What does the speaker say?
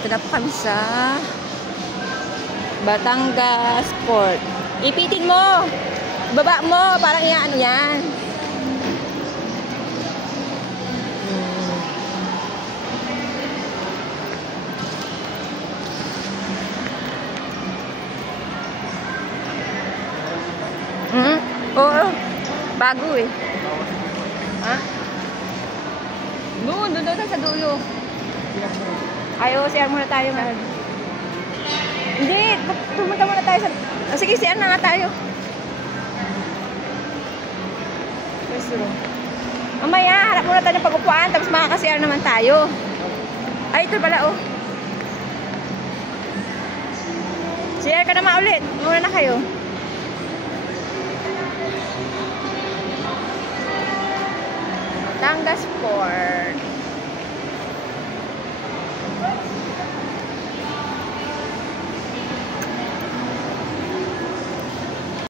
Dito na po kami sa Batangas Port. Ipitin mo! Baba mo! Parang ano yan. Oo. Bago eh. Ha? Doon sa dulo. Ayaw, CR muna tayo nga. Hindi, pumunta muna tayo sa... Oh, sige, CR na nga tayo. Mamaya, harap muna tayo ng pag-upuan, tapos makaka-CR naman tayo. Ay, ito pala, oh. CR ka naman ulit. Muna na kayo. Batangas Port.